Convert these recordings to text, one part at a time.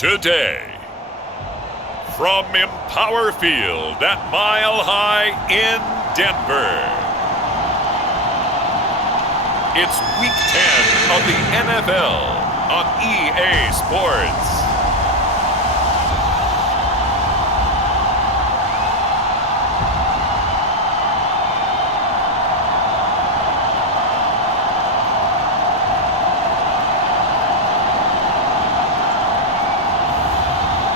Today, from Empower Field at Mile High in Denver, it's Week 10 of the NFL on EA Sports.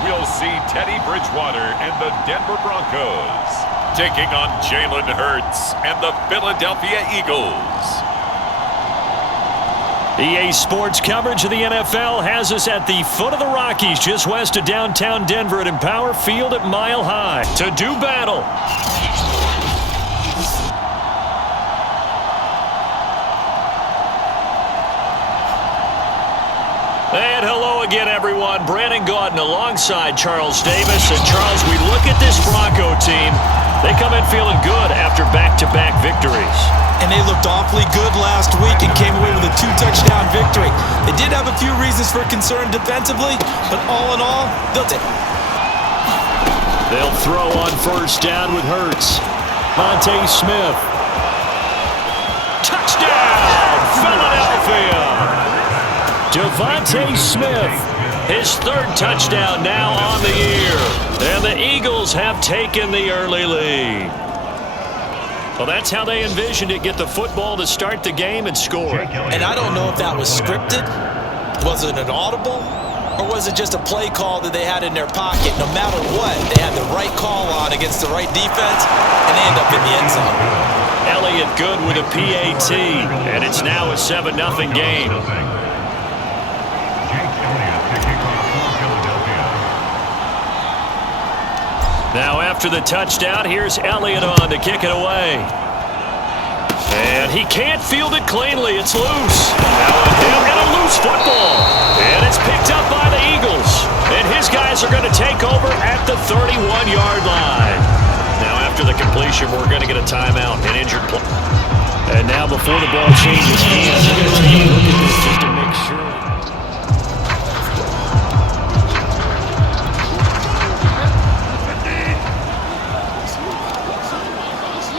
We'll see Teddy Bridgewater and the Denver Broncos taking on Jalen Hurts and the Philadelphia Eagles. EA Sports coverage of the NFL has us at the foot of the Rockies, just west of downtown Denver at Empower Field at Mile High to do battle. And hello again, everyone. Brandon Gaudin alongside Charles Davis. And Charles, we look at this Bronco team. They come in feeling good after back-to-back victories. And they looked awfully good last week and came away with a 2-touchdown victory. They did have a few reasons for concern defensively, but all in all, they'll throw on first down with Hurts. Monte Smith. Touchdown, Philadelphia! Devontae Smith, his third touchdown now on the year. And the Eagles have taken the early lead. Well, that's how they envisioned it, get the football to start the game and score. And I don't know if that was scripted. Was it an audible? Or was it just a play call that they had in their pocket? No matter what, they had the right call on against the right defense, and they end up in the end zone. Elliott good with a PAT, and it's now a 7-0 game. Now after the touchdown, here's Elliott on to kick it away. And he can't field it cleanly. It's loose. Now a him and a loose football. And it's picked up by the Eagles. And his guys are going to take over at the 31-yard line. Now after the completion, we're going to get a timeout and injured play. And now before the ball changes hands, we're going to take a look at this just to make sure.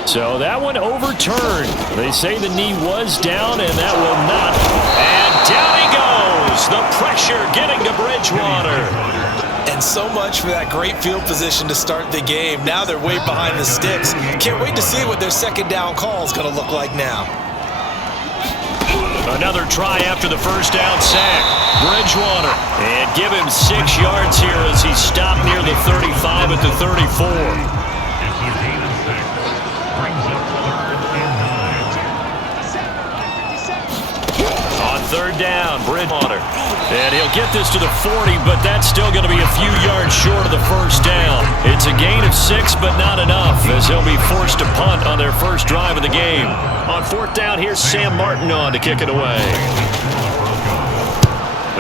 So that one overturned. They say the knee was down, and that will not. And down he goes. The pressure getting to Bridgewater. And so much for that great field position to start the game. Now they're way behind the sticks. Can't wait to see what their second down call is going to look like now. Another try after the first down sack. Bridgewater. And give him 6 yards here as he stopped near the 35 at the 34. Third down, Bridgewater. And he'll get this to the 40, but that's still going to be a few yards short of the first down. It's a gain of 6, but not enough, as he'll be forced to punt on their first drive of the game. On fourth down, here's Sam Martin on to kick it away.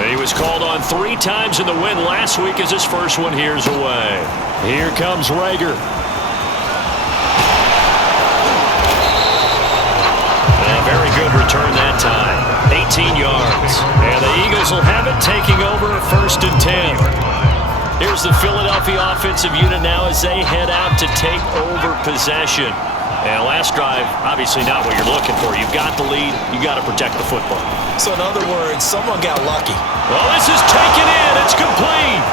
He was called on 3 times in the win last week as his first one here's away. Here comes Rager. A very good return that time. 18 yards. And the Eagles will have it, taking over 1st and 10. Here's the Philadelphia offensive unit now as they head out to take over possession. And last drive, obviously not what you're looking for. You've got the lead. You've got to protect the football. So in other words, someone got lucky. Well, this is taken in. It's complete.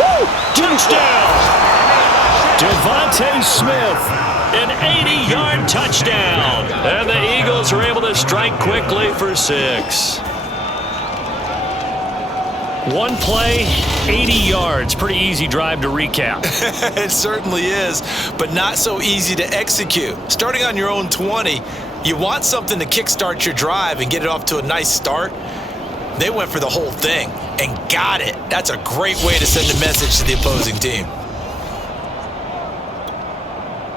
Woo! Touchdown! Devontae Smith. An 80-yard touchdown. And the Eagles are able to strike quickly for 6. One play, 80 yards. Pretty easy drive to recap. It certainly is, but not so easy to execute. Starting on your own 20, you want something to kickstart your drive and get it off to a nice start. They went for the whole thing and got it. That's a great way to send a message to the opposing team.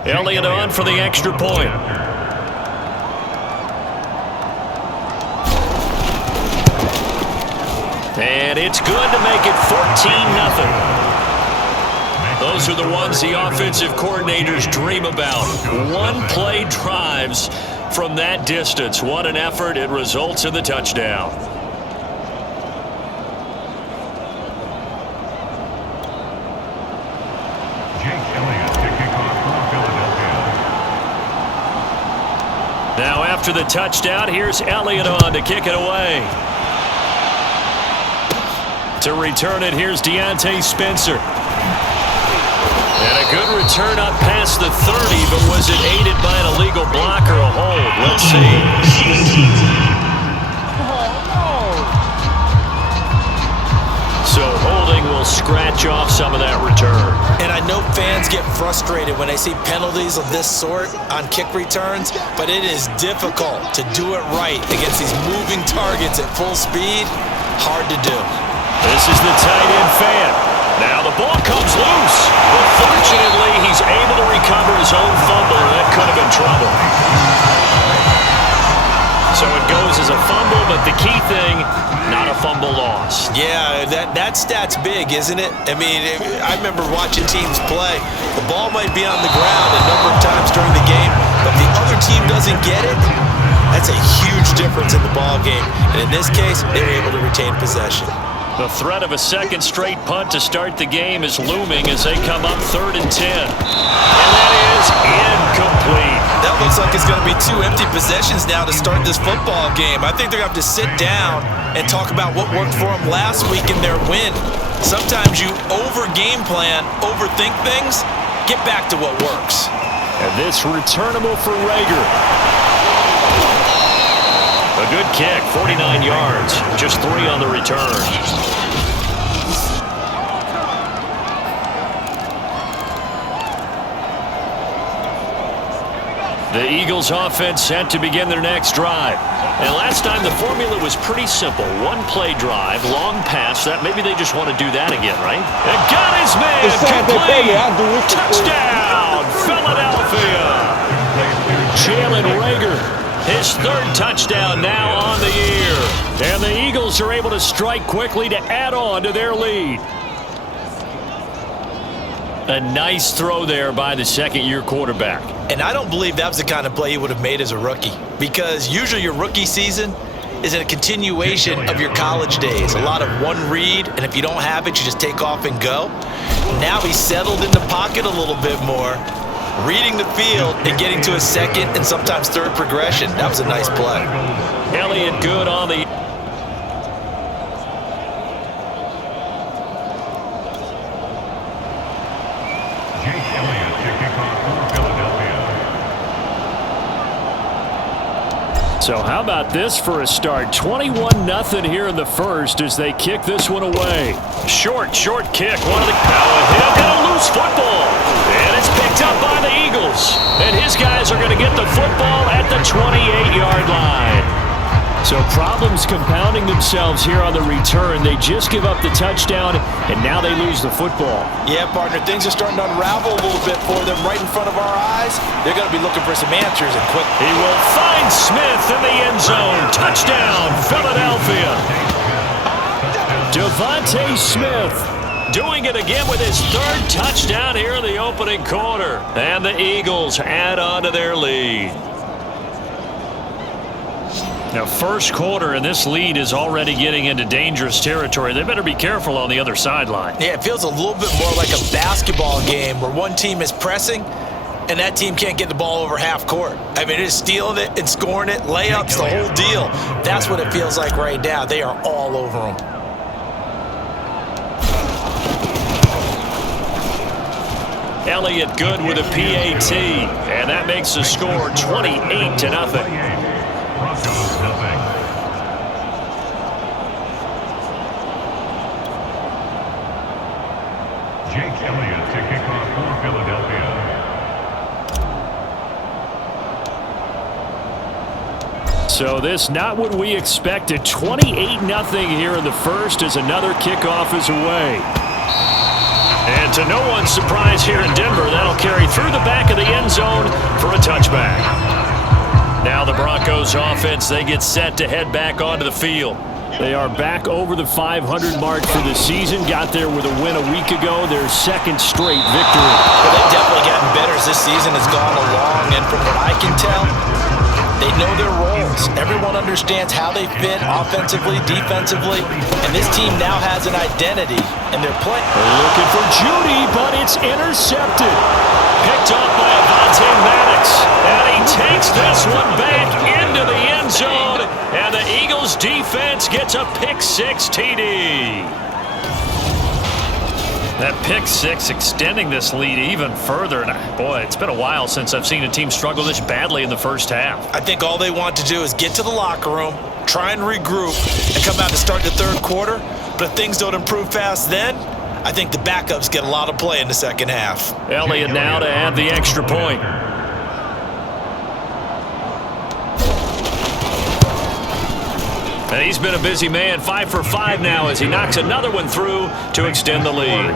Elliott on for the extra point. And it's good to make it 14-0. Those are the ones the offensive coordinators dream about. One-play drives from that distance. What an effort. It results in the touchdown. Now after the touchdown, here's Elliott on to kick it away. To return it, here's Deontay Spencer. And a good return up past the 30, but was it aided by an illegal block or a hold? Let's see. So holding will scratch off some of that return. And I know fans get frustrated when they see penalties of this sort on kick returns, but it is difficult to do it right against these moving targets at full speed. Hard to do. This is the tight end fan. Now the ball comes loose. But fortunately, he's able to recover his own fumble, and that could have been trouble. So it goes as a fumble, but the key thing, not a fumble loss. Yeah, that stat's big, isn't it? I mean, I remember watching teams play. The ball might be on the ground a number of times during the game, but if the other team doesn't get it, that's a huge difference in the ball game. And in this case, they were able to retain possession. The threat of a second straight punt to start the game is looming as they come up 3rd and 10. And that is incomplete. That looks like it's going to be 2 empty possessions now to start this football game. I think they're going to have to sit down and talk about what worked for them last week in their win. Sometimes you over-game plan, overthink things, get back to what works. And this returnable for Rager. A good kick, 49 yards, just 3 on the return. The Eagles offense set to begin their next drive. And last time the formula was pretty simple. 1-play drive, long pass. That maybe they just want to do that again, right? And got his man complete. Touchdown, Philadelphia. Jalen Rager, his 3rd touchdown now on the year. And the Eagles are able to strike quickly to add on to their lead. A nice throw there by the second-year quarterback. And I don't believe that was the kind of play he would have made as a rookie, because usually your rookie season is a continuation of your college days. A lot of one read, and if you don't have it, you just take off and go. Now he's settled in the pocket a little bit more, reading the field and getting to a second and sometimes third progression. That was a nice play. Elliott good on the... So how about this for a start? 21-0 here in the first as they kick this one away. Short kick. One of the... Now a hit and a loose football. And it's picked up by the Eagles. And his guys are going to get the football at the 28-yard line. So problems compounding themselves here on the return. They just give up the touchdown, and now they lose the football. Yeah, partner, things are starting to unravel a little bit for them right in front of our eyes. They're going to be looking for some answers and quick. He will find Smith in the end zone. Touchdown, Philadelphia. Devontae Smith doing it again with his 3rd touchdown here in the opening quarter. And the Eagles add on to their lead. Now, first quarter, and this lead is already getting into dangerous territory. They better be careful on the other sideline. Yeah, it feels a little bit more like a basketball game where one team is pressing and that team can't get the ball over half court. I mean, it's stealing it and scoring it, layups, the whole deal. That's what it feels like right now. They are all over them. Elliott good with a PAT, and that makes the score 28-0. So this not what we expected. 28-0 here in the first as another kickoff is away. And to no one's surprise here in Denver, that'll carry through the back of the end zone for a touchback. Now the Broncos offense, they get set to head back onto the field. They are back over the 500 mark for the season. Got there with a win a week ago, their 2nd straight victory. But they've definitely gotten better as this season has gone along. And from what I can tell, They know their roles. Everyone understands how they fit offensively, defensively, and this team now has an identity, and they're playing. Looking for Judy, but it's intercepted. Picked up by Avante Maddox, and he takes this one back into the end zone, and the Eagles defense gets a pick-6 TD. That pick-6 extending this lead even further. And boy, it's been a while since I've seen a team struggle this badly in the first half. I think all they want to do is get to the locker room, try and regroup, and come out to start the third quarter. But if things don't improve fast then, I think the backups get a lot of play in the second half. Elliott now to add the extra point. And he's been a busy man, 5 for 5 now as he knocks another one through to extend the lead.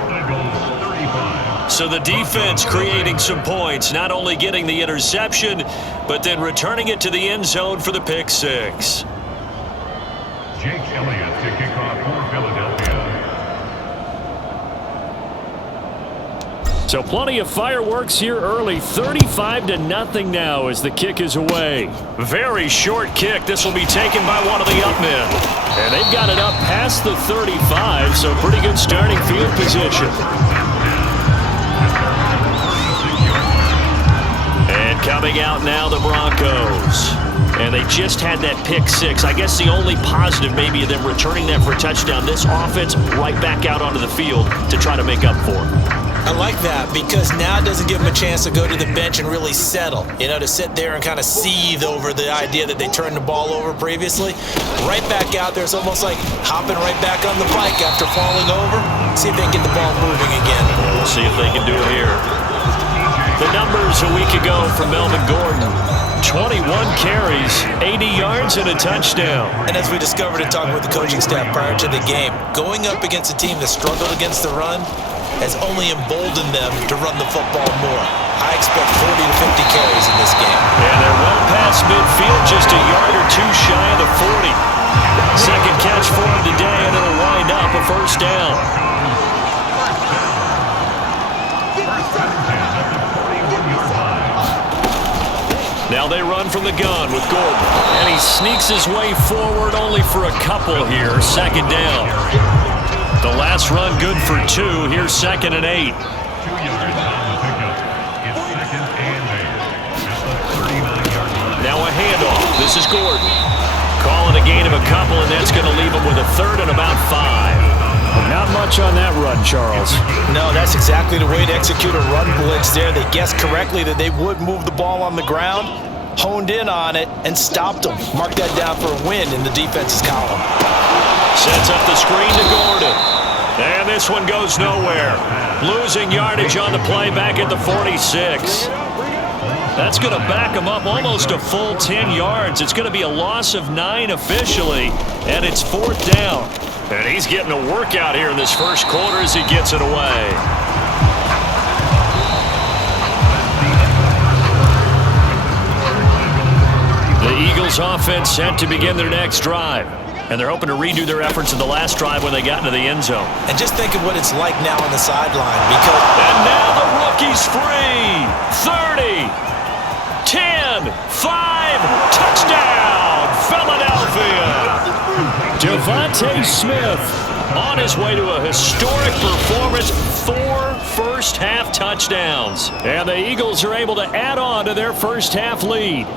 So the defense creating some points, not only getting the interception, but then returning it to the end zone for the pick-6. Jake Elliott to kick off for Philadelphia. So plenty of fireworks here early. 35-0 now as the kick is away. Very short kick. This will be taken by one of the up men. And they've got it up past the 35, so pretty good starting field position. And coming out now, the Broncos. And they just had that pick-6. I guess the only positive maybe of them returning that for a touchdown. This offense right back out onto the field to try to make up for it. I like that because now it doesn't give them a chance to go to the bench and really settle, to sit there and kind of seethe over the idea that they turned the ball over previously. Right back out there, it's almost like hopping right back on the bike after falling over. See if they can get the ball moving again. We'll see if they can do it here. The numbers a week ago from Melvin Gordon. 21 carries, 80 yards, and a touchdown. And as we discovered in talking with the coaching staff prior to the game, going up against a team that struggled against the run has only emboldened them to run the football more. I expect 40 to 50 carries in this game. And they're well past midfield, just a yard or two shy of the 40. Second catch for him today, and it'll wind up a first down. Now they run from the gun with Gordon. And he sneaks his way forward only for a couple here. Second down. The last run good for 2. Here's 2nd and 8. 2 yards on the pickup. It's 2nd and 8. At the 39-yard line. Now a handoff. This is Gordon. Calling a gain of a couple, and that's going to leave him with a 3rd and about 5. Not much on that run, Charles. No, that's exactly the way to execute a run blitz there. They guessed correctly that they would move the ball on the ground, honed in on it, and stopped them. Mark that down for a win in the defense's column. Sets up the screen to Gordon. And this one goes nowhere. Losing yardage on the play back at the 46. That's going to back him up almost a full 10 yards. It's going to be a loss of 9 officially, and it's 4th down. And he's getting a workout here in this first quarter as he gets it away. The Eagles offense set to begin their next drive. And they're hoping to redo their efforts in the last drive when they got into the end zone. And just think of what it's like now on the sideline because... And now the rookie's free. 30, 10, 5, touchdown, Philadelphia. Devontae Smith on his way to a historic performance, 4 first-half touchdowns. And the Eagles are able to add on to their first-half lead.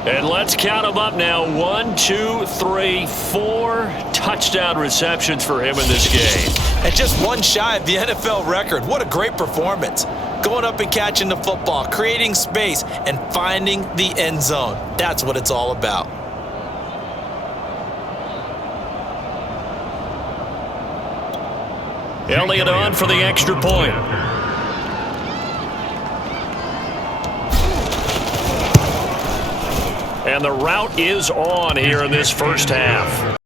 And let's count them up now. 1, 2, 3, 4 touchdown receptions for him in this game. And just one shy of the NFL record. What a great performance. Going up and catching the football, creating space, and finding the end zone. That's what it's all about. Elliott on for the extra point. And the route is on here in this first half.